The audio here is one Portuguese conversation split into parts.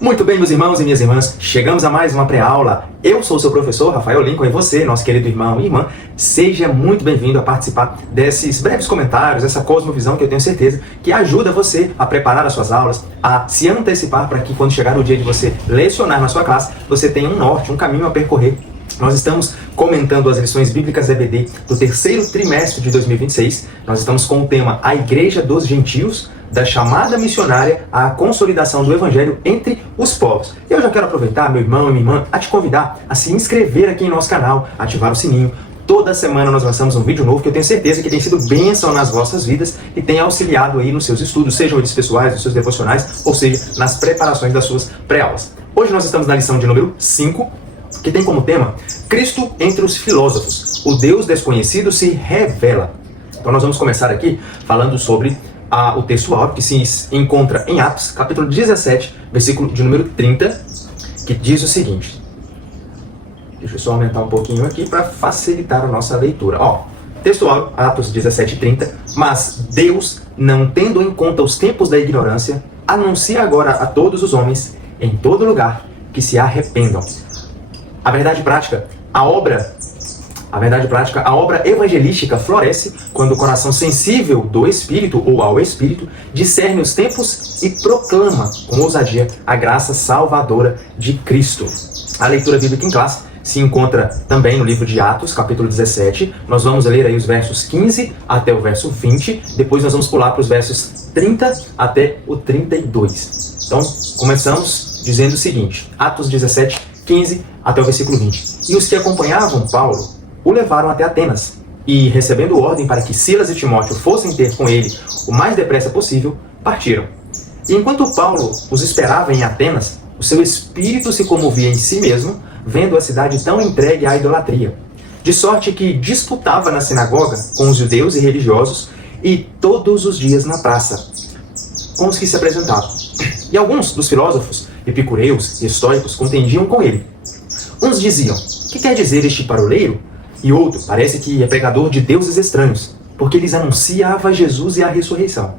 Muito bem, meus irmãos e minhas irmãs, chegamos a mais uma pré-aula. Eu sou o seu professor, Rafael Lincoln, e você, nosso querido irmão e irmã, seja muito bem-vindo a participar desses breves comentários, essa cosmovisão que eu tenho certeza que ajuda você a preparar as suas aulas, a se antecipar para que quando chegar o dia de você lecionar na sua classe, você tenha um norte, um caminho a percorrer. Nós estamos comentando as lições bíblicas EBD do terceiro trimestre de 2026. Nós estamos com o tema A Igreja dos Gentios, da chamada missionária à consolidação do Evangelho entre os povos. Eu já quero aproveitar, meu irmão e minha irmã, a te convidar a se inscrever aqui em nosso canal, ativar o sininho. Toda semana nós lançamos um vídeo novo que eu tenho certeza que tem sido bênção nas vossas vidas e tem auxiliado aí nos seus estudos, sejam eles pessoais, nos seus devocionais, ou seja, nas preparações das suas pré-aulas. Hoje nós estamos na lição de número 5, que tem como tema Cristo entre os filósofos. O Deus desconhecido se revela. Então nós vamos começar aqui falando sobre o texto áureo que se encontra em Atos, capítulo 17, versículo de número 30, que diz o seguinte. Deixa eu só aumentar um pouquinho aqui para facilitar a nossa leitura. Texto áureo, Atos 17, 30. Mas Deus, não tendo em conta os tempos da ignorância, anuncia agora a todos os homens, em todo lugar, que se arrependam. A verdade prática, a obra evangelística floresce quando o coração sensível do Espírito ou ao Espírito discerne os tempos e proclama com ousadia a graça salvadora de Cristo. A leitura bíblica em classe se encontra também no livro de Atos, capítulo 17. Nós vamos ler aí os versos 15 até o verso 20. Depois nós vamos pular para os versos 30 até o 32. Então, começamos dizendo o seguinte. Atos 17, 15 até o versículo 20. E os que acompanhavam Paulo o levaram até Atenas, e recebendo ordem para que Silas e Timóteo fossem ter com ele o mais depressa possível, partiram. E enquanto Paulo os esperava em Atenas, o seu espírito se comovia em si mesmo, vendo a cidade tão entregue à idolatria, de sorte que disputava na sinagoga com os judeus e religiosos, e todos os dias na praça, com os que se apresentavam. E alguns dos filósofos, epicureus e estoicos contendiam com ele. Uns diziam, que quer dizer este paroleiro? E outro, parece que é pregador de deuses estranhos, porque lhes anunciava Jesus e a ressurreição.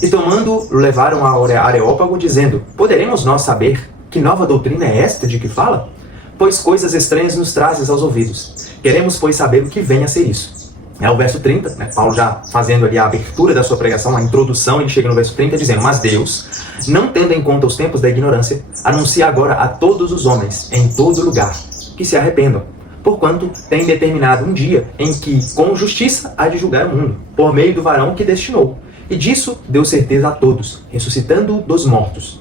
E tomando, levaram a Areópago, dizendo, poderemos nós saber que nova doutrina é esta de que fala? Pois coisas estranhas nos trazes aos ouvidos. Queremos, pois, saber o que vem a ser isso. É o verso 30, Paulo já fazendo ali a abertura da sua pregação, a introdução, ele chega no verso 30 dizendo, mas Deus, não tendo em conta os tempos da ignorância, anuncia agora a todos os homens, em todo lugar, que se arrependam, porquanto tem determinado um dia em que, com justiça, há de julgar o mundo, por meio do varão que destinou. E disso deu certeza a todos, ressuscitando dos mortos.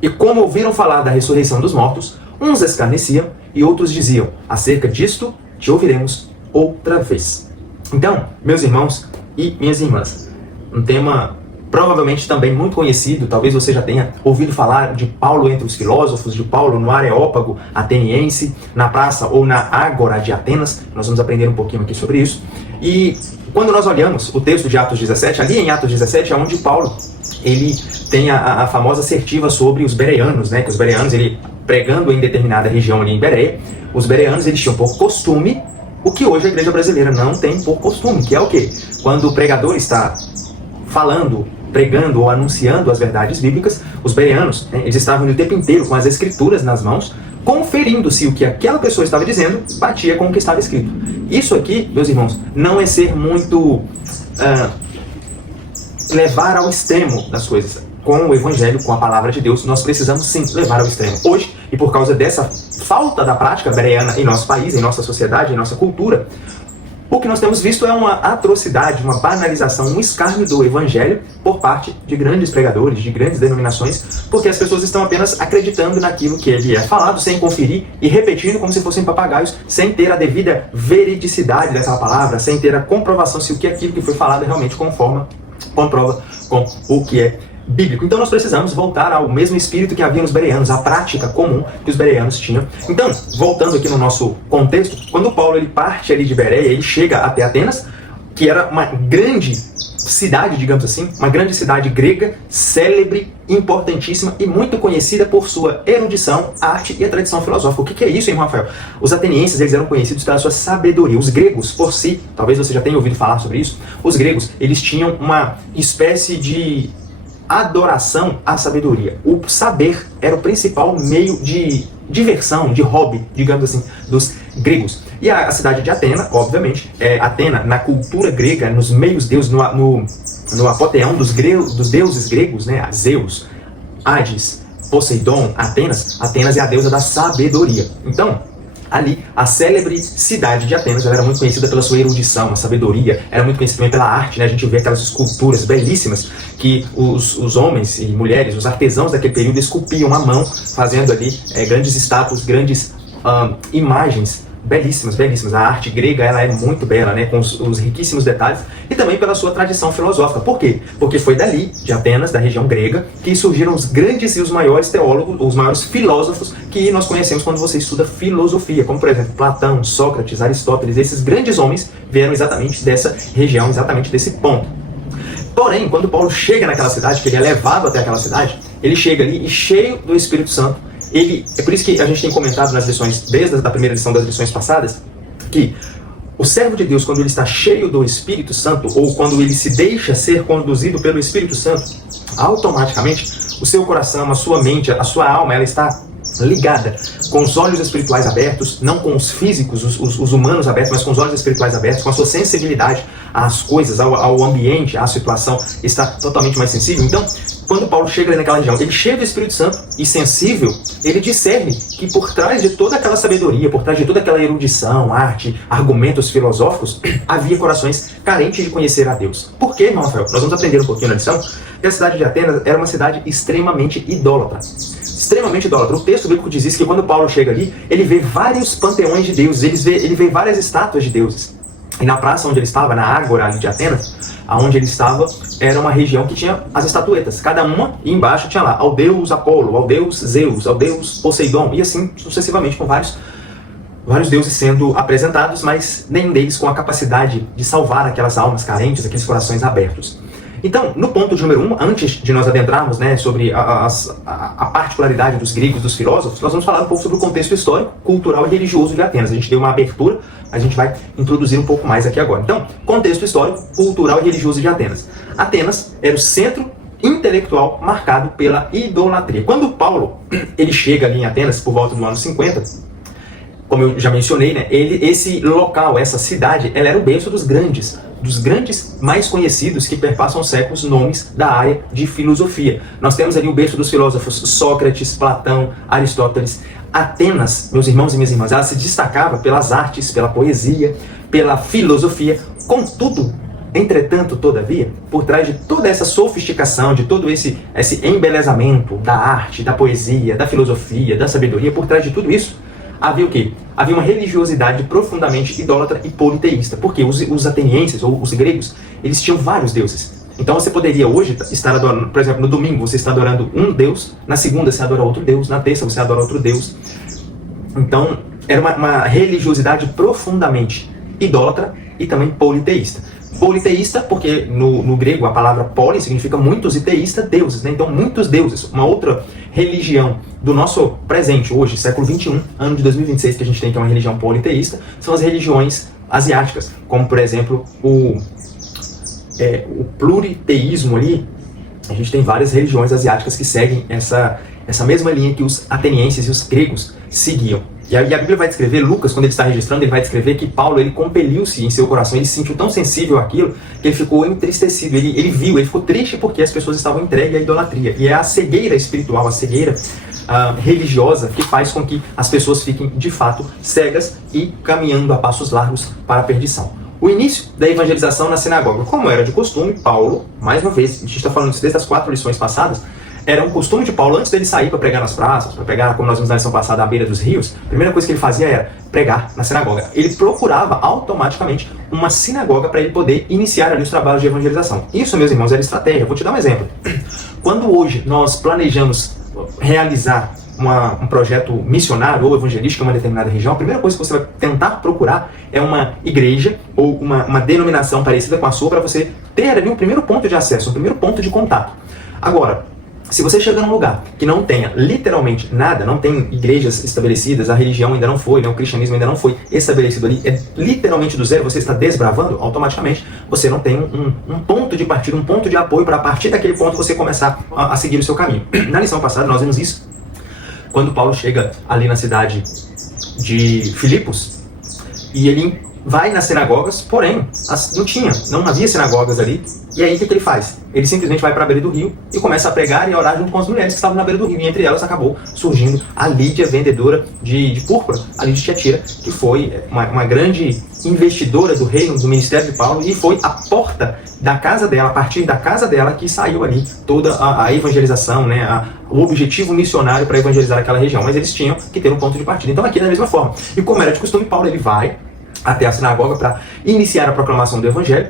E como ouviram falar da ressurreição dos mortos, uns escarneciam e outros diziam, acerca disto te ouviremos outra vez. Então, meus irmãos e minhas irmãs, um tema provavelmente também muito conhecido, talvez você já tenha ouvido falar de Paulo entre os filósofos, de Paulo no Areópago ateniense, na praça ou na Ágora de Atenas. Nós vamos aprender um pouquinho aqui sobre isso. E quando nós olhamos o texto de Atos 17, ali em Atos 17 é onde Paulo ele tem a famosa assertiva sobre os bereanos, que os bereanos, ele pregando em determinada região ali em Bereia, os bereanos eles tinham por costume o que hoje a igreja brasileira não tem por costume, que é o quê? Quando o pregador está falando, pregando ou anunciando as verdades bíblicas, os bereanos, eles estavam o tempo inteiro com as escrituras nas mãos, conferindo se o que aquela pessoa estava dizendo batia com o que estava escrito. Isso aqui, meus irmãos, não é ser muito levar ao extremo das coisas. Com o Evangelho, com a palavra de Deus, nós precisamos sim levar ao extremo. Hoje, e por causa dessa falta da prática bereana em nosso país, em nossa sociedade, em nossa cultura, o que nós temos visto é uma atrocidade, uma banalização, um escárnio do Evangelho por parte de grandes pregadores, de grandes denominações, porque as pessoas estão apenas acreditando naquilo que ele é falado, sem conferir e repetindo como se fossem papagaios, sem ter a devida veridicidade daquela palavra, sem ter a comprovação se o que aquilo que foi falado realmente comprova com o que é bíblico. Então nós precisamos voltar ao mesmo espírito que havia nos bereanos, a prática comum que os bereanos tinham. Então, voltando aqui no nosso contexto, quando Paulo ele parte ali de Bereia, ele chega até Atenas, que era uma grande cidade, digamos assim, uma grande cidade grega, célebre, importantíssima e muito conhecida por sua erudição, arte e a tradição filosófica. O que é isso, hein, Rafael? Os atenienses eles eram conhecidos pela sua sabedoria. Os gregos, por si, talvez você já tenha ouvido falar sobre isso, os gregos, eles tinham uma espécie de adoração à sabedoria. O saber era o principal meio de diversão, de hobby, digamos assim, dos gregos. E a cidade de Atena, obviamente, Atena, na cultura grega, nos meios deuses, no apoteão dos deuses gregos, né, Zeus, Hades, Poseidon, Atenas é a deusa da sabedoria. Então, ali, a célebre cidade de Atenas, ela era muito conhecida pela sua erudição, a sabedoria, era muito conhecida também pela arte, né? A gente vê aquelas esculturas belíssimas que os homens e mulheres, os artesãos daquele período, esculpiam à mão, fazendo ali grandes estátuas, grandes imagens belíssimas, belíssimas. A arte grega, ela é muito bela, né? Com os riquíssimos detalhes, e também pela sua tradição filosófica. Por quê? Porque foi dali, de Atenas, da região grega, que surgiram os grandes e os maiores teólogos, os maiores filósofos que nós conhecemos quando você estuda filosofia, como por exemplo Platão, Sócrates, Aristóteles. Esses grandes homens vieram exatamente dessa região, exatamente desse ponto. Porém, quando Paulo chega naquela cidade, que ele é levado até aquela cidade, ele chega ali e cheio do Espírito Santo. É por isso que a gente tem comentado nas lições, desde a primeira lição das lições passadas, que o servo de Deus, quando ele está cheio do Espírito Santo, ou quando ele se deixa ser conduzido pelo Espírito Santo, automaticamente o seu coração, a sua mente, a sua alma, ela está ligada, com os olhos espirituais abertos, não com os físicos, os humanos abertos, mas com os olhos espirituais abertos, com a sua sensibilidade às coisas, ao ambiente, à situação, está totalmente mais sensível. Então, quando Paulo chega ali naquela região, ele chega do Espírito Santo e sensível, ele discerne que por trás de toda aquela sabedoria, por trás de toda aquela erudição, arte, argumentos filosóficos, havia corações carentes de conhecer a Deus. Por quê, irmão Rafael? Nós vamos aprender um pouquinho na lição que a cidade de Atenas era uma cidade extremamente idólatra. Extremamente idólatra. O texto bíblico diz isso, que quando Paulo chega ali, ele vê vários panteões de deuses, ele vê várias estátuas de deuses. E na praça onde ele estava, na Ágora ali de Atenas, aonde ele estava, era uma região que tinha as estatuetas. Cada uma, e embaixo tinha lá, ao deus Apolo, ao deus Zeus, ao deus Poseidon, e assim sucessivamente, com vários deuses sendo apresentados, mas nenhum deles com a capacidade de salvar aquelas almas carentes, aqueles corações abertos. Então, no ponto de número 1, antes de nós adentrarmos, né, sobre a particularidade dos gregos, dos filósofos, nós vamos falar um pouco sobre o contexto histórico, cultural e religioso de Atenas. A gente deu uma abertura, a gente vai introduzir um pouco mais aqui agora. Então, contexto histórico, cultural e religioso de Atenas. Atenas era o centro intelectual marcado pela idolatria. Quando Paulo ele chega ali em Atenas, por volta do ano 50, como eu já mencionei, né, esse local, essa cidade, ela era o berço dos grandes mais conhecidos que perpassam séculos, nomes da área de filosofia. Nós temos ali o berço dos filósofos Sócrates, Platão, Aristóteles. Atenas, meus irmãos e minhas irmãs, ela se destacava pelas artes, pela poesia, pela filosofia. Contudo, entretanto, todavia, por trás de toda essa sofisticação, de todo esse embelezamento da arte, da poesia, da filosofia, da sabedoria, por trás de tudo isso, havia o quê? Havia uma religiosidade profundamente idólatra e politeísta. Porque os atenienses, ou os gregos, eles tinham vários deuses. Então você poderia hoje estar adorando, por exemplo, no domingo você está adorando um deus, na segunda você adora outro deus, na terça você adora outro deus. Então era uma religiosidade profundamente idólatra e também politeísta. Politeísta porque no grego a palavra poli significa muitos e teísta, deuses, né? Então muitos deuses. Uma outra religião do nosso presente hoje, século 21, ano de 2026, que a gente tem, que é uma religião politeísta, são as religiões asiáticas, como por exemplo o pluriteísmo ali. A gente tem várias religiões asiáticas que seguem essa mesma linha que os atenienses e os gregos seguiam. E a Bíblia vai descrever, Lucas, quando ele está registrando, ele vai descrever que Paulo, ele compeliu-se em seu coração, ele se sentiu tão sensível àquilo, que ele ficou entristecido, ele ficou triste porque as pessoas estavam entregues à idolatria. E é a cegueira espiritual, a cegueira religiosa, que faz com que as pessoas fiquem, de fato, cegas e caminhando a passos largos para a perdição. O início da evangelização na sinagoga. Como era de costume, Paulo, mais uma vez, a gente está falando isso desde as 4 lições passadas, era um costume de Paulo, antes dele sair para pregar nas praças, para pregar, como nós vimos na lição passada, à beira dos rios, a primeira coisa que ele fazia era pregar na sinagoga. Ele procurava automaticamente uma sinagoga para ele poder iniciar ali os trabalhos de evangelização. Isso, meus irmãos, era estratégia. Vou te dar um exemplo. Quando hoje nós planejamos realizar um projeto missionário ou evangelístico em uma determinada região, a primeira coisa que você vai tentar procurar é uma igreja ou uma denominação parecida com a sua, para você ter ali um primeiro ponto de acesso, um primeiro ponto de contato. Agora, se você chega num lugar que não tenha literalmente nada, não tem igrejas estabelecidas, a religião ainda não foi, né, o cristianismo ainda não foi estabelecido ali, é literalmente do zero, você está desbravando, automaticamente você não tem um ponto de partida, um ponto de apoio para a partir daquele ponto você começar a seguir o seu caminho. Na lição passada nós vimos isso, quando Paulo chega ali na cidade de Filipos, e ele vai nas sinagogas, porém, não havia sinagogas ali, e aí o que ele faz? Ele simplesmente vai para a beira do rio e começa a pregar e a orar junto com as mulheres que estavam na beira do rio, e entre elas acabou surgindo a Lídia, vendedora de púrpura, a Lídia de Tiatira, que foi uma grande investidora do reino, do ministério de Paulo, e foi a porta da casa dela, a partir da casa dela, que saiu ali toda a evangelização, né, o objetivo missionário para evangelizar aquela região, mas eles tinham que ter um ponto de partida. Então aqui da mesma forma, e como era de costume, Paulo ele vai até a sinagoga para iniciar a proclamação do evangelho,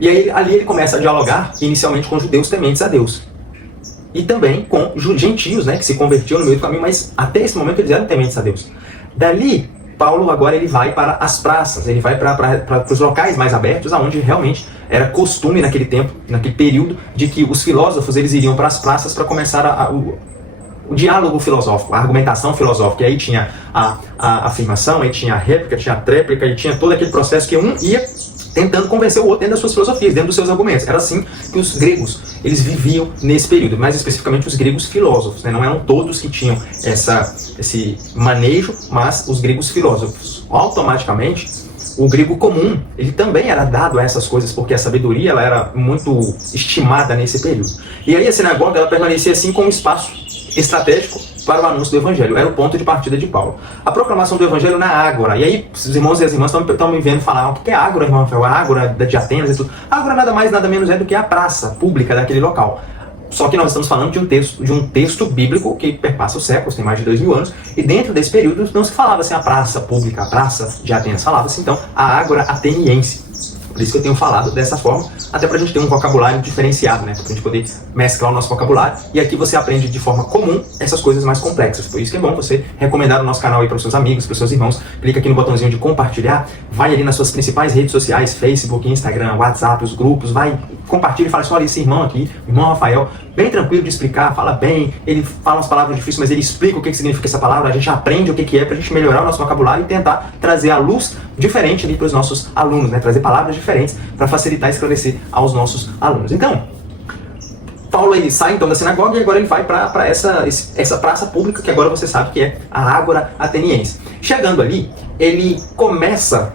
e aí ali ele começa a dialogar inicialmente com judeus tementes a Deus, e também com gentios, né, que se convertiam no meio do caminho, mas até esse momento eles eram tementes a Deus. Dali, Paulo agora ele vai para as praças, ele vai para os locais mais abertos, aonde realmente era costume naquele tempo, naquele período, de que os filósofos eles iriam para as praças para começar o diálogo filosófico, a argumentação filosófica. E aí tinha a afirmação, aí tinha a réplica, tinha a tréplica, e tinha todo aquele processo que um ia tentando convencer o outro dentro das suas filosofias, dentro dos seus argumentos. Era assim que os gregos eles viviam nesse período, mais especificamente os gregos filósofos, né? Não eram todos que tinham esse manejo, mas os gregos filósofos. Automaticamente, o grego comum, ele também era dado a essas coisas, porque a sabedoria ela era muito estimada nesse período. E aí a sinagoga ela permanecia assim como um espaço estratégico para o anúncio do Evangelho. Era o ponto de partida de Paulo. A proclamação do Evangelho na Ágora. E aí, os irmãos e as irmãs estão me vendo falar: o que é Ágora, irmão Rafael? A Ágora de Atenas e tudo. A Ágora nada mais, nada menos é do que a praça pública daquele local. Só que nós estamos falando de um texto bíblico que perpassa os séculos, tem mais de 2000 anos, e dentro desse período não se falava assim a praça pública, a praça de Atenas. Falava-se então a Ágora ateniense. Por isso que eu tenho falado dessa forma, até para a gente ter um vocabulário diferenciado, né? Para a gente poder mesclar o nosso vocabulário. E aqui você aprende de forma comum essas coisas mais complexas. Por isso que é bom você recomendar o nosso canal aí para os seus amigos, para os seus irmãos. Clica aqui no botãozinho de compartilhar, vai ali nas suas principais redes sociais, Facebook, Instagram, WhatsApp, os grupos, vai, compartilha e fala assim: olha, esse irmão aqui, o irmão Rafael, bem tranquilo de explicar, fala bem, ele fala umas palavras difíceis, mas ele explica o que significa essa palavra, a gente aprende o que é para a gente melhorar o nosso vocabulário e tentar trazer a luz diferente ali para os nossos alunos, né? Trazer palavras diferentes para facilitar e esclarecer aos nossos alunos. Então, Paulo ele sai então da sinagoga e agora ele vai para essa praça pública que agora você sabe que é a Ágora ateniense. Chegando ali, ele começa...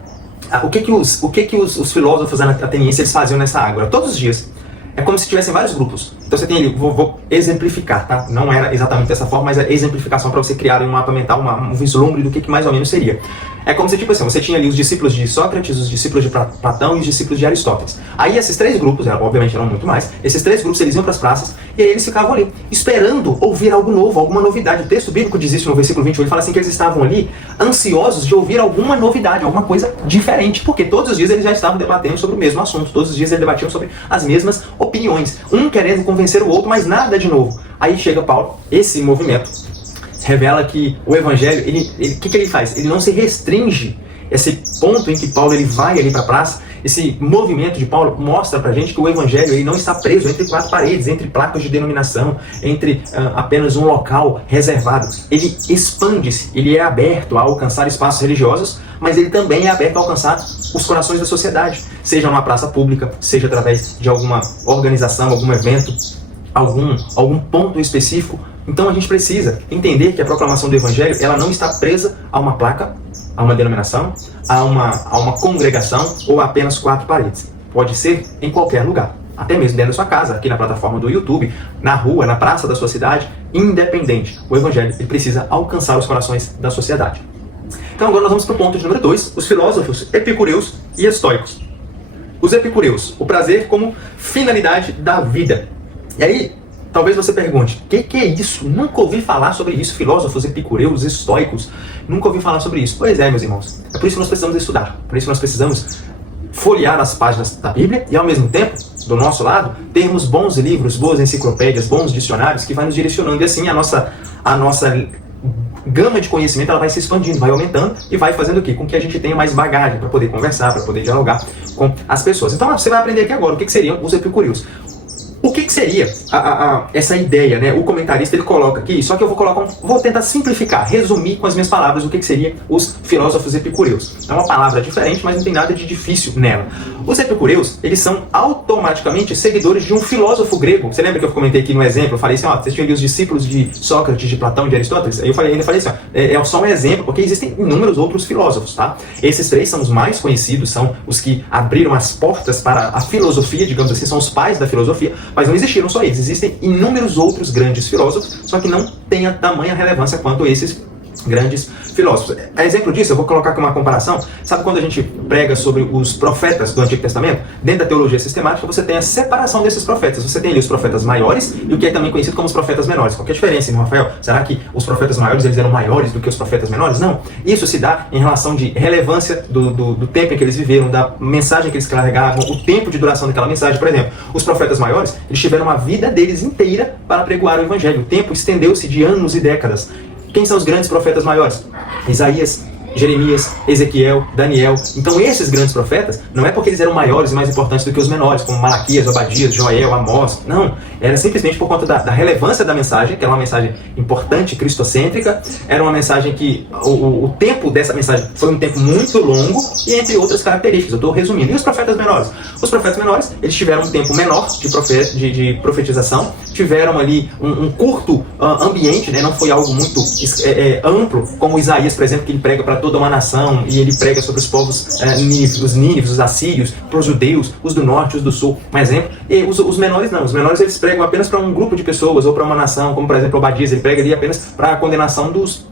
O que os filósofos atenienses eles faziam nessa Ágora? Todos os dias. É como se tivessem vários grupos. Então você tem ali, vou exemplificar, tá? Não era exatamente dessa forma, mas é exemplificação para você criar um mapa mental, um vislumbre do que mais ou menos seria. É como se, tipo assim, você tinha ali os discípulos de Sócrates, os discípulos de Platão e os discípulos de Aristóteles. Aí esses três grupos, obviamente eram muito mais, esses três grupos eles iam para as praças e aí eles ficavam ali, esperando ouvir algo novo, alguma novidade. O texto bíblico diz isso no versículo 21, ele fala assim que eles estavam ali ansiosos de ouvir alguma novidade, alguma coisa diferente, porque todos os dias eles já estavam debatendo sobre o mesmo assunto, todos os dias eles debatiam sobre as mesmas opiniões, um querendo convencer o outro, mas nada de novo. Aí chega Paulo, esse movimento revela que o Evangelho, o que ele faz? Ele não se restringe. Esse ponto em que Paulo ele vai ali para a praça, esse movimento de Paulo mostra pra gente que o Evangelho ele não está preso entre quatro paredes, entre placas de denominação, entre apenas um local reservado. Ele expande-se, ele é aberto a alcançar espaços religiosos, mas ele também é aberto a alcançar os corações da sociedade, seja numa praça pública, seja através de alguma organização, algum evento, algum ponto específico. Então a gente precisa entender que a proclamação do Evangelho ela não está presa a uma placa, a uma denominação, a uma congregação ou a apenas quatro paredes. Pode ser em qualquer lugar, até mesmo dentro da sua casa, aqui na plataforma do YouTube, na rua, na praça da sua cidade, independente. O Evangelho ele precisa alcançar os corações da sociedade. Então agora nós vamos para o ponto de número 2, os filósofos epicureus e estoicos. Os epicureus, o prazer como finalidade da vida. E aí, talvez você pergunte, o que é isso? Nunca ouvi falar sobre isso, filósofos epicureus, estoicos, nunca ouvi falar sobre isso. Pois é, meus irmãos, é por isso que nós precisamos estudar, por isso que nós precisamos folhear as páginas da Bíblia e, ao mesmo tempo, do nosso lado, termos bons livros, boas enciclopédias, bons dicionários que vai nos direcionando e assim a nossa gama de conhecimento ela vai se expandindo, vai aumentando e vai fazendo o quê? Com que a gente tenha mais bagagem para poder conversar, para poder dialogar com as pessoas. Então você vai aprender aqui agora o que seriam os epicureus. O que seria essa ideia, né? O comentarista ele coloca aqui, só que eu vou tentar simplificar, resumir com as minhas palavras o que seria os filósofos epicureus. É uma palavra diferente, mas não tem nada de difícil nela. Os epicureus, eles são automaticamente seguidores de um filósofo grego. Você lembra que eu comentei aqui no exemplo? Eu falei assim, ó, vocês tinham ali os discípulos de Sócrates, de Platão, de Aristóteles? Aí eu ainda falei assim, ó, é só um exemplo, porque existem inúmeros outros filósofos, tá? Esses três são os mais conhecidos, são os que abriram as portas para a filosofia, digamos assim, são os pais da filosofia. Mas não existiram só eles, existem inúmeros outros grandes filósofos, só que não têm a tamanha relevância quanto esses grandes filósofos. A exemplo disso, eu vou colocar aqui uma comparação. Sabe quando a gente prega sobre os profetas do Antigo Testamento? Dentro da teologia sistemática, você tem a separação desses profetas. Você tem ali os profetas maiores e o que é também conhecido como os profetas menores. Qual que é a diferença, irmão Rafael? Será que os profetas maiores eles eram maiores do que os profetas menores? Não. Isso se dá em relação de relevância do tempo em que eles viveram, da mensagem que eles carregavam, o tempo de duração daquela mensagem. Por exemplo, os profetas maiores, eles tiveram a vida deles inteira para pregoar o evangelho. O tempo estendeu-se de anos e décadas. Quem são os grandes profetas maiores? Isaías, Jeremias, Ezequiel, Daniel. Então esses grandes profetas, não é porque eles eram maiores e mais importantes do que os menores, como Malaquias, Obadias, Joel, Amós. Não, era simplesmente por conta da relevância da mensagem, que era uma mensagem importante, cristocêntrica. Era uma mensagem que o tempo dessa mensagem foi um tempo muito longo e entre outras características. Eu estou resumindo. E os profetas menores? Os profetas menores, eles tiveram um tempo menor de profetização, tiveram ali um curto ambiente, né? Não foi algo muito amplo, como Isaías, por exemplo, que ele prega para toda uma nação, e ele prega sobre os povos os nínives, os assírios, para os judeus, os do norte, os do sul, um exemplo. E os menores não, os menores eles pregam apenas para um grupo de pessoas, ou para uma nação, como por exemplo Obadias, ele prega ali apenas para a condenação dos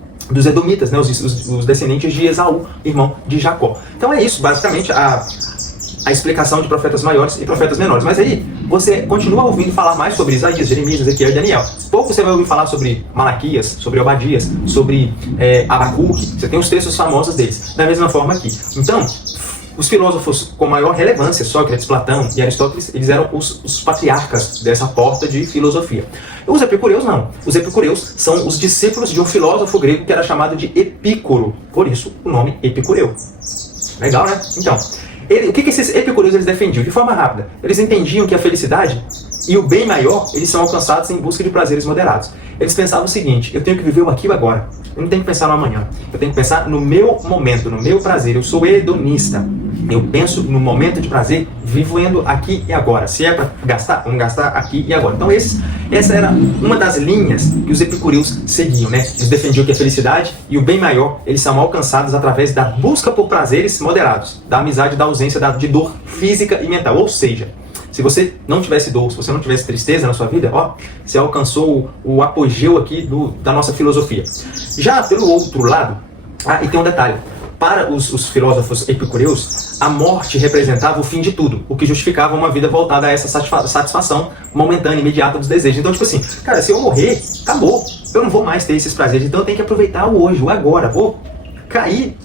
edomitas, né, os descendentes de Esaú, irmão de Jacó. Então é isso, basicamente, a explicação de profetas maiores e profetas menores. Mas aí, você continua ouvindo falar mais sobre Isaías, Jeremias, Ezequiel e Daniel. Pouco você vai ouvir falar sobre Malaquias, sobre Obadias, sobre Abacuque. Você tem os textos famosos deles. Da mesma forma aqui. Então, os filósofos com maior relevância, Sócrates, Platão e Aristóteles, eles eram os patriarcas dessa porta de filosofia. Os epicureus não. Os epicureus são os discípulos de um filósofo grego que era chamado de Epícoro. Por isso, o nome Epicureu. Legal, né? Então, o que esses epicureus eles defendiam? De forma rápida. Eles entendiam que a felicidade e o bem maior, eles são alcançados em busca de prazeres moderados. Eles pensavam o seguinte: eu tenho que viver o aqui e o agora. Eu não tenho que pensar no amanhã. Eu tenho que pensar no meu momento, no meu prazer. Eu sou hedonista. Eu penso no momento de prazer, vivendo aqui e agora. Se é para gastar, vamos gastar aqui e agora. Então essa era uma das linhas que os epicureus seguiam, né? Eles defendiam que a felicidade e o bem maior, eles são alcançados através da busca por prazeres moderados, da amizade, da ausência de dor física e mental. Ou seja, se você não tivesse dor, se você não tivesse tristeza na sua vida, ó, você alcançou o apogeu aqui da nossa filosofia. Já pelo outro lado, e tem um detalhe. Para os filósofos epicureus, a morte representava o fim de tudo, o que justificava uma vida voltada a essa satisfação momentânea, imediata dos desejos. Então, tipo assim, cara, se eu morrer, acabou. Eu não vou mais ter esses prazeres, então eu tenho que aproveitar o hoje, o agora. Vou cair,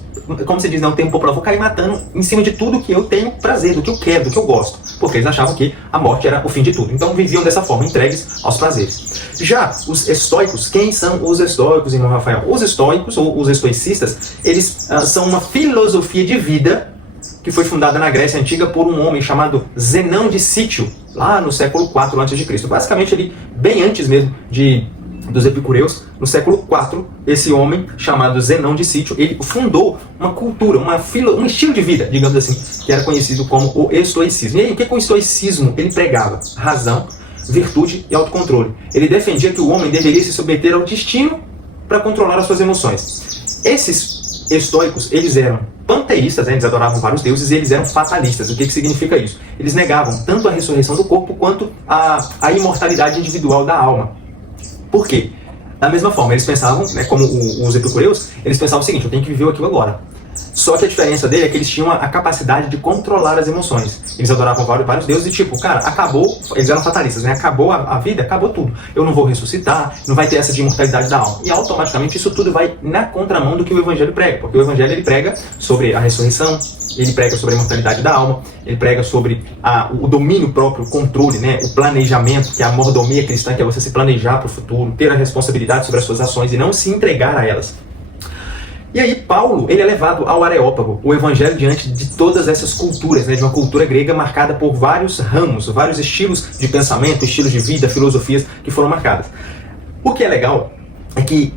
como você diz, não tem um popular, vou cair matando em cima de tudo que eu tenho prazer, do que eu quero, do que eu gosto. Porque eles achavam que a morte era o fim de tudo. Então viviam dessa forma, entregues aos prazeres. Já os estoicos, quem são os estoicos, irmão Rafael? Os estoicos, ou os estoicistas, eles são uma filosofia de vida que foi fundada na Grécia Antiga por um homem chamado Zenão de Cítio, lá no século IV a.C. Basicamente, ali, bem antes mesmo dos epicureus, no século IV, esse homem chamado Zenão de Cítio, ele fundou uma cultura, um estilo de vida, digamos assim, que era conhecido como o estoicismo. E aí, o que o estoicismo ele pregava? Razão, virtude e autocontrole. Ele defendia que o homem deveria se submeter ao destino para controlar as suas emoções. Esses estoicos, eles eram panteístas, né? Eles adoravam vários deuses, e eles eram fatalistas. O que significa isso? Eles negavam tanto a ressurreição do corpo quanto a imortalidade individual da alma. Por quê? Da mesma forma, eles pensavam, né, como os epicureus, eles pensavam o seguinte: eu tenho que viver aqui agora. Só que a diferença dele é que eles tinham a capacidade de controlar as emoções. Eles adoravam vários deuses e tipo, cara, acabou, eles eram fatalistas, né? Acabou a vida, acabou tudo. Eu não vou ressuscitar, não vai ter essa de imortalidade da alma. E automaticamente isso tudo vai na contramão do que o Evangelho prega. Porque o Evangelho ele prega sobre a ressurreição, ele prega sobre a imortalidade da alma, ele prega sobre o domínio próprio, o controle, né? O planejamento, que é a mordomia cristã, que é você se planejar para o futuro, ter a responsabilidade sobre as suas ações e não se entregar a elas. E aí Paulo, ele é levado ao Areópago, o evangelho diante de todas essas culturas, né, de uma cultura grega marcada por vários ramos, vários estilos de pensamento, estilos de vida, filosofias que foram marcadas. O que é legal é que,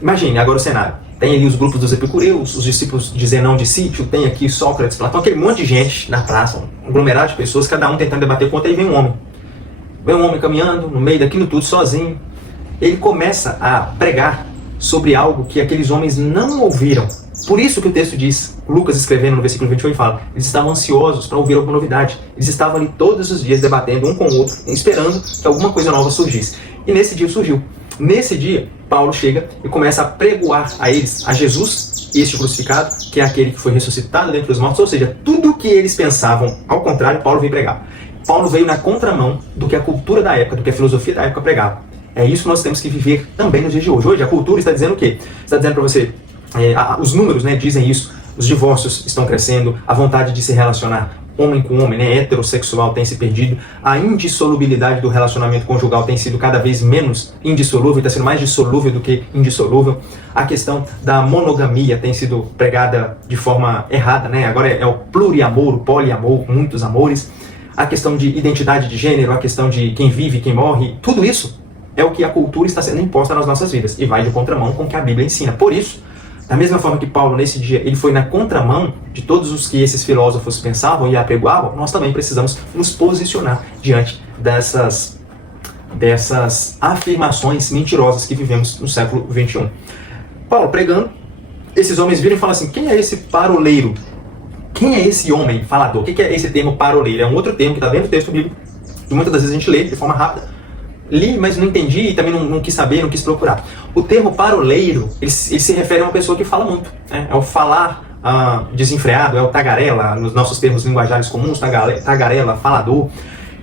imagine agora o cenário, tem ali os grupos dos epicureus, os discípulos de Zenão de Sítio, tem aqui Sócrates, Platão, aquele monte de gente na praça, um aglomerado de pessoas, cada um tentando debater contra, aí vem um homem. Vem um homem caminhando no meio daquilo tudo, sozinho. Ele começa a pregar sobre algo que aqueles homens não ouviram. Por isso que o texto diz, Lucas escrevendo no versículo 28 fala, eles estavam ansiosos para ouvir alguma novidade. Eles estavam ali todos os dias debatendo um com o outro, esperando que alguma coisa nova surgisse. E nesse dia surgiu. Nesse dia, Paulo chega e começa a pregoar a eles, a Jesus, este crucificado, que é aquele que foi ressuscitado dentre os mortos. Ou seja, tudo o que eles pensavam, ao contrário, Paulo veio pregar. Paulo veio na contramão do que a cultura da época, do que a filosofia da época pregava. É isso que nós temos que viver também nos dias de hoje. Hoje a cultura está dizendo o quê? Está dizendo para você, os números, né, dizem isso, os divórcios estão crescendo, a vontade de se relacionar homem com homem, né, heterossexual tem se perdido, a indissolubilidade do relacionamento conjugal tem sido cada vez menos indissolúvel, está sendo mais dissolúvel do que indissolúvel. A questão da monogamia tem sido pregada de forma errada, né? Agora é o pluriamor, o poliamor, muitos amores. A questão de identidade de gênero, a questão de quem vive, quem morre, tudo isso é o que a cultura está sendo imposta nas nossas vidas e vai de contramão com o que a Bíblia ensina. Por isso, da mesma forma que Paulo, nesse dia, ele foi na contramão de todos os que esses filósofos pensavam e apregoavam, nós também precisamos nos posicionar diante dessas afirmações mentirosas que vivemos no século XXI. Paulo pregando, esses homens viram e falam assim, quem é esse paroleiro? Quem é esse homem falador? O que é esse termo paroleiro? É um outro termo que está dentro do texto bíblico e muitas das vezes a gente lê de forma rápida. Li, mas não entendi e também não quis saber, não quis procurar. O termo paroleiro, ele se refere a uma pessoa que fala muito. Né? É o falar desenfreado, é o tagarela, nos nossos termos linguajários comuns, tagarela, falador,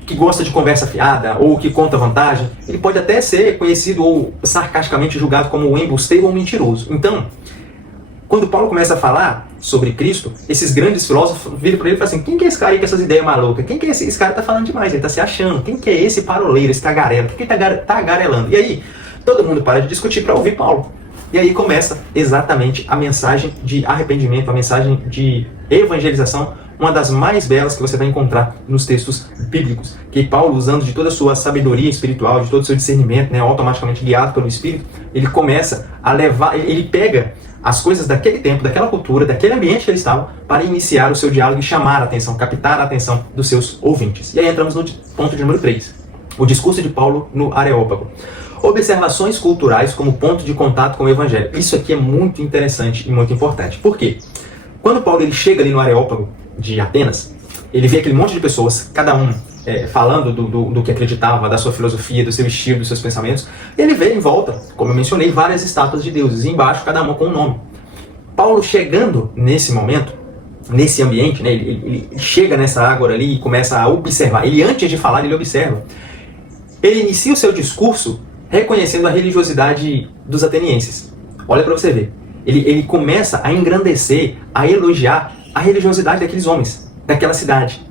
que gosta de conversa fiada ou que conta vantagem. Ele pode até ser conhecido ou sarcasticamente julgado como um embusteiro ou mentiroso. Então, quando Paulo começa a falar sobre Cristo, esses grandes filósofos viram para ele e falam assim, quem que é esse cara aí com essas ideias malucas? Quem que é esse cara tá falando demais? Ele tá se achando. Quem que é esse paroleiro, esse tagarela? Quem que ele tá tagarelando? E aí, todo mundo para de discutir para ouvir Paulo. E aí começa exatamente a mensagem de arrependimento, a mensagem de evangelização, uma das mais belas que você vai encontrar nos textos bíblicos. Que Paulo, usando de toda a sua sabedoria espiritual, de todo o seu discernimento, né, automaticamente guiado pelo Espírito, ele começa a levar, ele pega as coisas daquele tempo, daquela cultura, daquele ambiente que ele estava, para iniciar o seu diálogo e chamar a atenção, captar a atenção dos seus ouvintes. E aí entramos no ponto de número 3, o discurso de Paulo no Areópago. Observações culturais como ponto de contato com o Evangelho. Isso aqui é muito interessante e muito importante. Por quê? Quando Paulo ele chega ali no Areópago de Atenas, ele vê aquele monte de pessoas, cada um falando do que acreditava, da sua filosofia, do seu estilo, dos seus pensamentos. Ele vê em volta, como eu mencionei, várias estátuas de deuses, e embaixo cada uma com um nome. Paulo chegando nesse momento, nesse ambiente, né, ele chega nessa ágora ali e começa a observar. Ele, antes de falar, ele observa. Ele inicia o seu discurso reconhecendo a religiosidade dos atenienses. Olha para você ver. Ele começa a engrandecer, a elogiar a religiosidade daqueles homens, daquela cidade.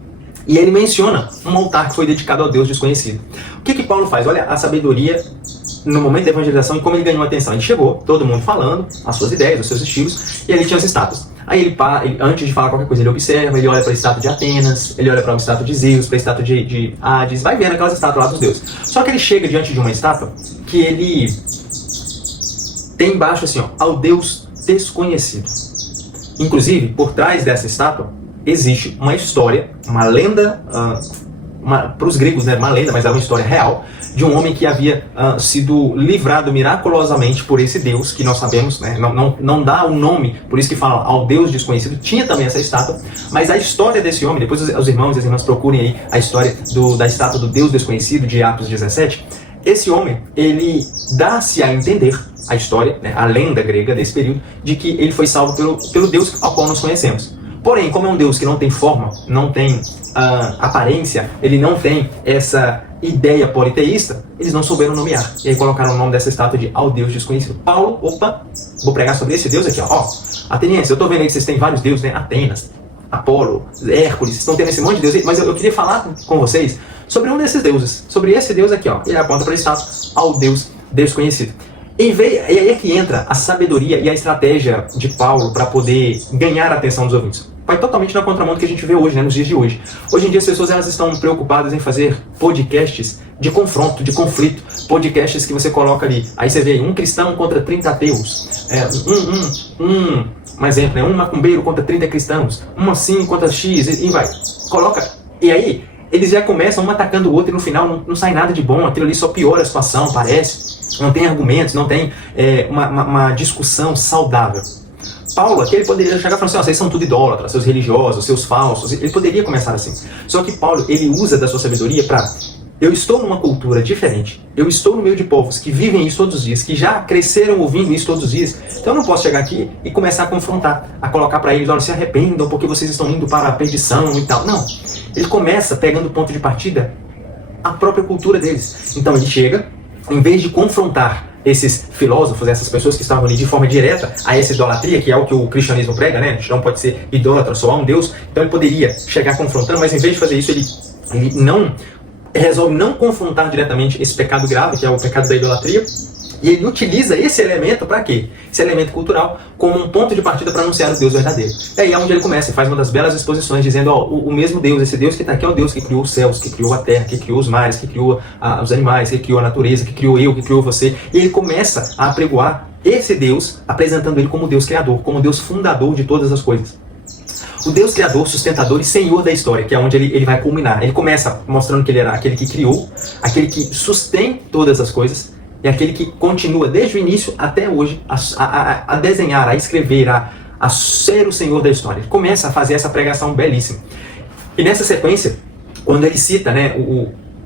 E ele menciona um altar que foi dedicado ao Deus desconhecido. O que Paulo faz? Olha a sabedoria no momento da evangelização e como ele ganhou atenção. Ele chegou, todo mundo falando, as suas ideias, os seus estilos, e ali tinha as estátuas. Aí ele antes de falar qualquer coisa, ele observa, ele olha para a estátua de Atenas, ele olha para a estátua de Zeus, para a estátua de Hades, vai vendo aquelas estátuas lá dos deuses. Só que ele chega diante de uma estátua que ele tem embaixo assim, ó, ao Deus desconhecido. Inclusive, por trás dessa estátua, existe uma história, uma lenda, para os gregos, né, uma lenda, mas é uma história real, de um homem que havia sido livrado miraculosamente por esse Deus, que nós sabemos, né, não dá um nome, por isso que fala ao Deus desconhecido. Tinha também essa estátua, mas a história desse homem, depois os irmãos e as irmãs procurem aí a história da estátua do Deus desconhecido, de Atos 17, esse homem, ele dá-se a entender, a história, né, a lenda grega desse período, de que ele foi salvo pelo Deus ao qual nós conhecemos. Porém, como é um Deus que não tem forma, não tem aparência, ele não tem essa ideia politeísta, eles não souberam nomear. E aí colocaram o nome dessa estátua de ao Deus desconhecido. Paulo, vou pregar sobre esse Deus aqui, ó. Atenienses, eu tô vendo aí que vocês têm vários deuses, né? Atenas, Apolo, Hércules, vocês estão tendo esse monte de deuses aí, mas eu queria falar com vocês sobre um desses deuses, sobre esse Deus aqui, ó. Ele aponta para a estátua ao Deus desconhecido. E aí é que entra a sabedoria e a estratégia de Paulo para poder ganhar a atenção dos ouvintes. Vai totalmente na contramão do que a gente vê hoje, né, nos dias de hoje. Hoje em dia as pessoas elas estão preocupadas em fazer podcasts de confronto, de conflito. Podcasts que você coloca ali. Aí você vê um cristão contra 30 ateus. Um exemplo, né, um macumbeiro contra 30 cristãos. Um assim contra X e vai. Coloca. E aí eles já começam um atacando o outro e no final não sai nada de bom. Aquilo ali só piora a situação, parece. Não tem argumentos, não tem uma discussão saudável. Paulo aqui ele poderia chegar e falar assim, vocês são tudo idólatras, seus religiosos, seus falsos. Ele poderia começar assim. Só que Paulo, ele usa da sua sabedoria para... Eu estou numa cultura diferente. Eu estou no meio de povos que vivem isso todos os dias, que já cresceram ouvindo isso todos os dias. Então eu não posso chegar aqui e começar a confrontar, a colocar para eles, olha, se arrependam porque vocês estão indo para a perdição e tal. Não. Ele começa pegando ponto de partida a própria cultura deles. Então ele chega, em vez de confrontar esses filósofos, essas pessoas que estavam ali de forma direta a essa idolatria, que é o que o cristianismo prega, né? A gente não pode ser idólatra, só há um Deus. Então ele poderia chegar confrontando, mas em vez de fazer isso, ele resolve não confrontar diretamente esse pecado grave, que é o pecado da idolatria, e ele utiliza esse elemento para quê? Esse elemento cultural como um ponto de partida para anunciar o Deus verdadeiro. E aí é onde ele começa, faz uma das belas exposições dizendo, o mesmo Deus, esse Deus que está aqui é o Deus que criou os céus, que criou a terra, que criou os mares, que criou os animais, que criou a natureza, que criou eu, que criou você. E ele começa a apregoar esse Deus, apresentando ele como Deus criador, como Deus fundador de todas as coisas. O Deus criador, sustentador e senhor da história, que é onde ele vai culminar. Ele começa mostrando que ele era aquele que criou, aquele que sustém todas as coisas, e aquele que continua desde o início até hoje a desenhar, a escrever, a ser o senhor da história. Ele começa a fazer essa pregação belíssima. E nessa sequência, quando ele cita, né,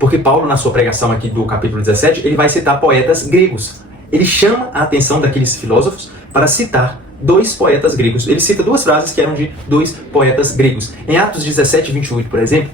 porque Paulo na sua pregação aqui do capítulo 17, ele vai citar poetas gregos. Ele chama a atenção daqueles filósofos para citar dois poetas gregos. Ele cita duas frases que eram de dois poetas gregos. Em Atos 17, 28, por exemplo,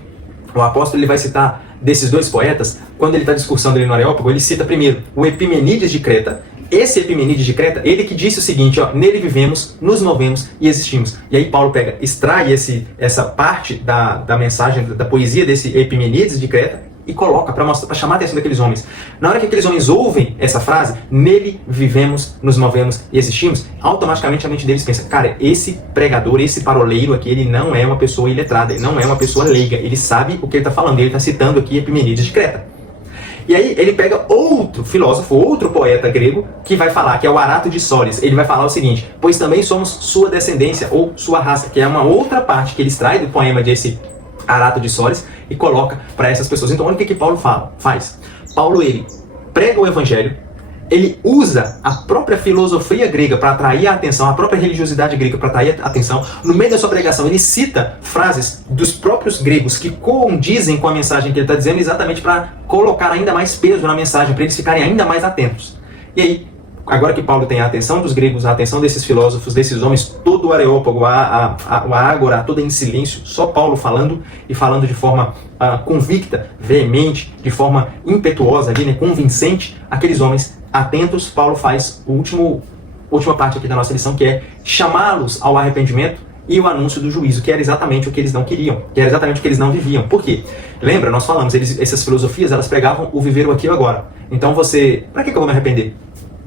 o apóstolo ele vai citar desses dois poetas, quando ele está discursando ali no Areópago, ele cita primeiro o Epimenides de Creta. Esse Epimenides de Creta, ele que disse o seguinte, ó, nele vivemos, nos movemos e existimos. E aí Paulo extrai essa parte da mensagem, da poesia desse Epimenides de Creta, e coloca para chamar a atenção daqueles homens. Na hora que aqueles homens ouvem essa frase, nele vivemos, nos movemos e existimos, automaticamente a mente deles pensa, cara, esse pregador, esse paroleiro aqui, ele não é uma pessoa iletrada, ele não é uma pessoa leiga, ele sabe o que ele está falando, ele está citando aqui Epimenides de Creta. E aí ele pega outro filósofo, outro poeta grego, que vai falar, que é o Arato de Sólis. Ele vai falar o seguinte, pois também somos sua descendência, ou sua raça, que é uma outra parte que ele extrai do poema desse Arato de Sólis e coloca para essas pessoas. Então olha o que Paulo faz. Paulo, ele prega o evangelho, ele usa a própria filosofia grega para atrair a atenção, a própria religiosidade grega para atrair a atenção. No meio da sua pregação, ele cita frases dos próprios gregos que condizem com a mensagem que ele está dizendo, exatamente para colocar ainda mais peso na mensagem, para eles ficarem ainda mais atentos. E aí, agora que Paulo tem a atenção dos gregos, a atenção desses filósofos, desses homens, todo o Areópago, a ágora, toda em silêncio, só Paulo falando, e falando de forma convicta, veemente, de forma impetuosa, ali, né, convincente, aqueles homens atentos, Paulo faz a última parte aqui da nossa lição, que é chamá-los ao arrependimento e o anúncio do juízo, que era exatamente o que eles não queriam, que era exatamente o que eles não viviam. Por quê? Lembra, nós falamos, essas filosofias, elas pregavam o viver o aqui e o agora. Então para que eu vou me arrepender?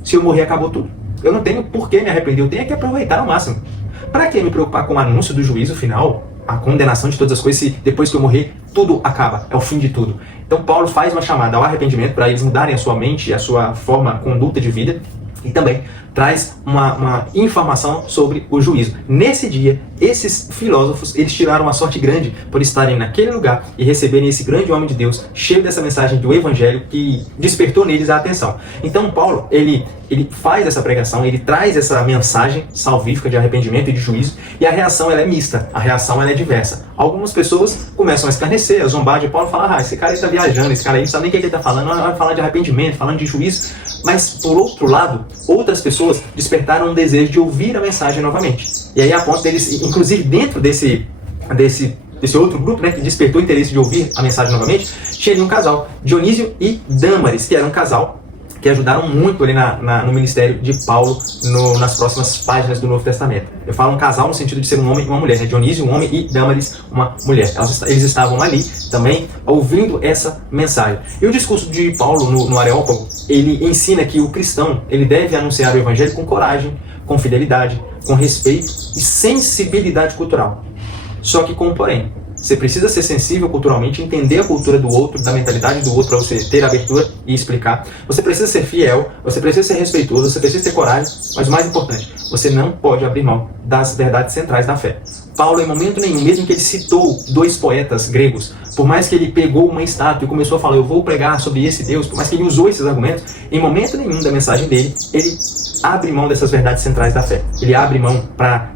Se eu morrer, acabou tudo. Eu não tenho por que me arrepender, eu tenho que aproveitar ao máximo. Para que me preocupar com o anúncio do juízo final, a condenação de todas as coisas, se depois que eu morrer, tudo acaba, é o fim de tudo. Então Paulo faz uma chamada ao arrependimento para eles mudarem a sua mente, a sua forma, a conduta de vida, e também traz uma informação sobre o juízo. Nesse dia, esses filósofos, eles tiraram uma sorte grande por estarem naquele lugar e receberem esse grande homem de Deus, cheio dessa mensagem do Evangelho que despertou neles a atenção. Então Paulo, ele faz essa pregação, ele traz essa mensagem salvífica de arrependimento e de juízo, e a reação ela é mista, a reação ela é diversa. Algumas pessoas começam a escarnecer, a zombar de Paulo, falar, esse cara aí está viajando, esse cara aí não sabe nem o que ele está falando, vai falar de arrependimento, falando de juízo. Mas, por outro lado, outras pessoas despertaram um desejo de ouvir a mensagem novamente. E aí, a ponto deles, inclusive dentro desse outro grupo, né, que despertou o interesse de ouvir a mensagem novamente, tinha ali um casal, Dionísio e Dâmaris, que era um casal que ajudaram muito ali no ministério de Paulo nas próximas páginas do Novo Testamento. Eu falo um casal no sentido de ser um homem e uma mulher, né? Dionísio, um homem, e Dâmaris, uma mulher. Eles estavam ali também ouvindo essa mensagem. E o discurso de Paulo no Areópago, ele ensina que o cristão ele deve anunciar o evangelho com coragem, com fidelidade, com respeito e sensibilidade cultural. Só que com um porém. Você precisa ser sensível culturalmente, entender a cultura do outro, da mentalidade do outro, para você ter abertura e explicar. Você precisa ser fiel, você precisa ser respeitoso, você precisa ter coragem, mas o mais importante, você não pode abrir mão das verdades centrais da fé. Paulo, em momento nenhum, mesmo que ele citou 2 poetas gregos, por mais que ele pegou uma estátua e começou a falar, eu vou pregar sobre esse Deus, por mais que ele usou esses argumentos, em momento nenhum da mensagem dele, ele abre mão dessas verdades centrais da fé. Ele abre mão para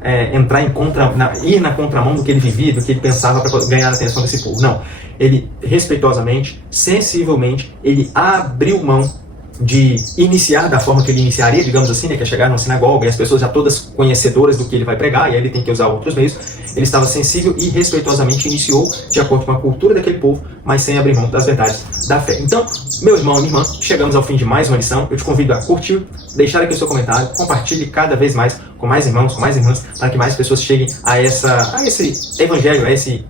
ir na contramão do que ele vivia, do que ele pensava para ganhar a atenção desse povo. Não. Ele, respeitosamente, sensivelmente, ele abriu mão de iniciar da forma que ele iniciaria, digamos assim, né, que é chegar numa sinagoga e as pessoas já todas conhecedoras do que ele vai pregar, e aí ele tem que usar outros meios. Ele estava sensível e respeitosamente iniciou de acordo com a cultura daquele povo, mas sem abrir mão das verdades da fé. Então, meu irmão e minha irmã, chegamos ao fim de mais uma lição. Eu te convido a curtir, deixar aqui o seu comentário, compartilhe cada vez mais com mais irmãos, com mais irmãs, para que mais pessoas cheguem a esse evangelho, a esse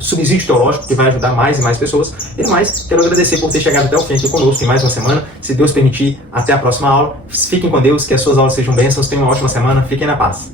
subsídio teológico que vai ajudar mais e mais pessoas. E no mais, quero agradecer por ter chegado até o fim aqui conosco em mais uma semana. Se Deus permitir, até a próxima aula. Fiquem com Deus, que as suas aulas sejam bênçãos. Tenham uma ótima semana. Fiquem na paz.